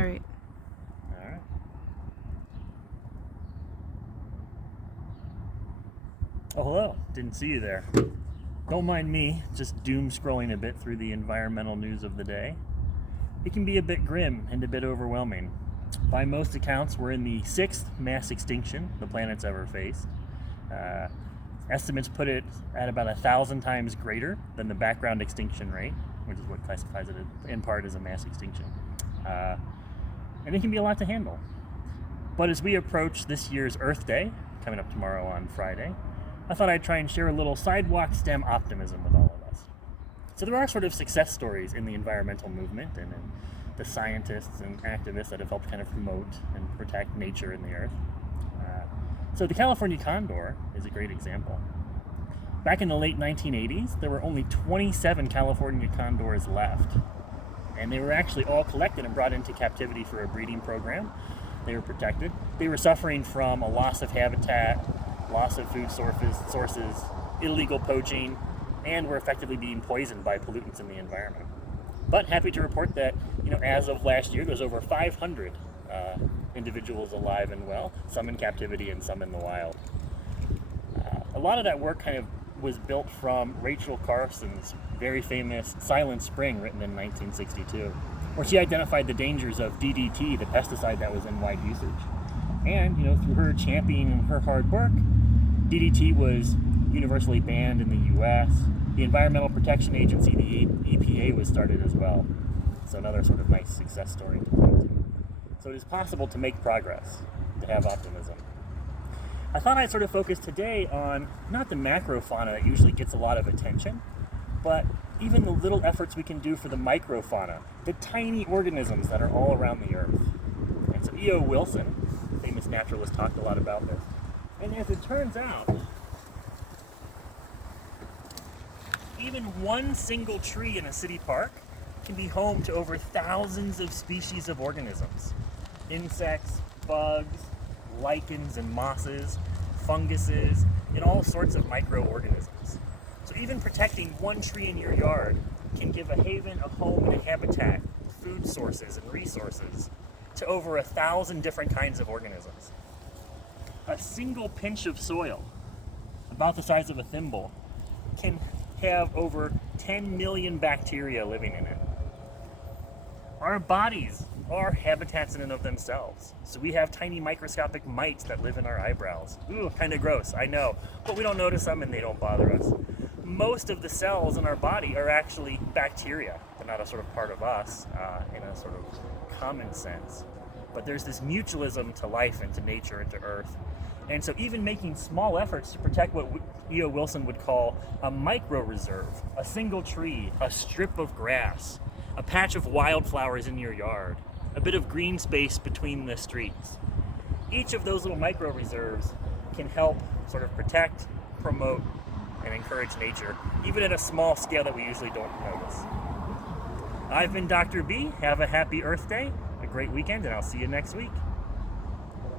All right. All right. Oh, hello. Didn't see you there. Don't mind me, just doom scrolling a bit through the environmental news of the day. It can be a bit grim and a bit overwhelming. By most accounts, we're in the 6th mass extinction the planet's ever faced. Estimates put it at about 1,000 times greater than the background extinction rate, which is what classifies it in part as a mass extinction. And it can be a lot to handle. But as we approach this year's Earth Day, coming up tomorrow on Friday, I thought I'd try and share a little sidewalk STEM optimism with all of us. So there are sort of success stories in the environmental movement and in the scientists and activists that have helped kind of promote and protect nature and the earth. So the California condor is a great example. Back in the late 1980s, there were only 27 California condors left. And they were actually all collected and brought into captivity for a breeding program. They were protected. They were suffering from a loss of habitat, loss of food sources, illegal poaching, and were effectively being poisoned by pollutants in the environment. But happy to report that, as of last year, there's over 500 individuals alive and well, some in captivity and some in the wild. A lot of that work kind of was built from Rachel Carson's very famous Silent Spring, written in 1962, where she identified the dangers of DDT, the pesticide that was in wide usage. And, through her championing her hard work, DDT was universally banned in the US. The Environmental Protection Agency, the EPA, was started as well. So another sort of nice success story to point to. So it is possible to make progress, to have optimism. I thought I'd sort of focus today on not the macrofauna that usually gets a lot of attention, but even the little efforts we can do for the microfauna, the tiny organisms that are all around the earth. And so E.O. Wilson, famous naturalist, talked a lot about this. And as it turns out, even one single tree in a city park can be home to over thousands of species of organisms. Insects, bugs, lichens and mosses, funguses, and all sorts of microorganisms. So even protecting one tree in your yard can give a haven, a home, and a habitat, food sources and resources to over 1,000 different kinds of organisms. A single pinch of soil, about the size of a thimble, can have over 10 million bacteria living in it. Our bodies are habitats in and of themselves. So we have tiny microscopic mites that live in our eyebrows. Ooh, kind of gross, I know, but we don't notice them and they don't bother us. Most of the cells in our body are actually bacteria. They're not a sort of part of us in a sort of common sense. But there's this mutualism to life and to nature and to earth. And so even making small efforts to protect what E.O. Wilson would call a micro-reserve, a single tree, a strip of grass, a patch of wildflowers in your yard, a bit of green space between the streets. Each of those little micro-reserves can help sort of protect, promote, and encourage nature, even at a small scale that we usually don't notice. I've been Dr. B. Have a happy Earth Day, a great weekend, and I'll see you next week.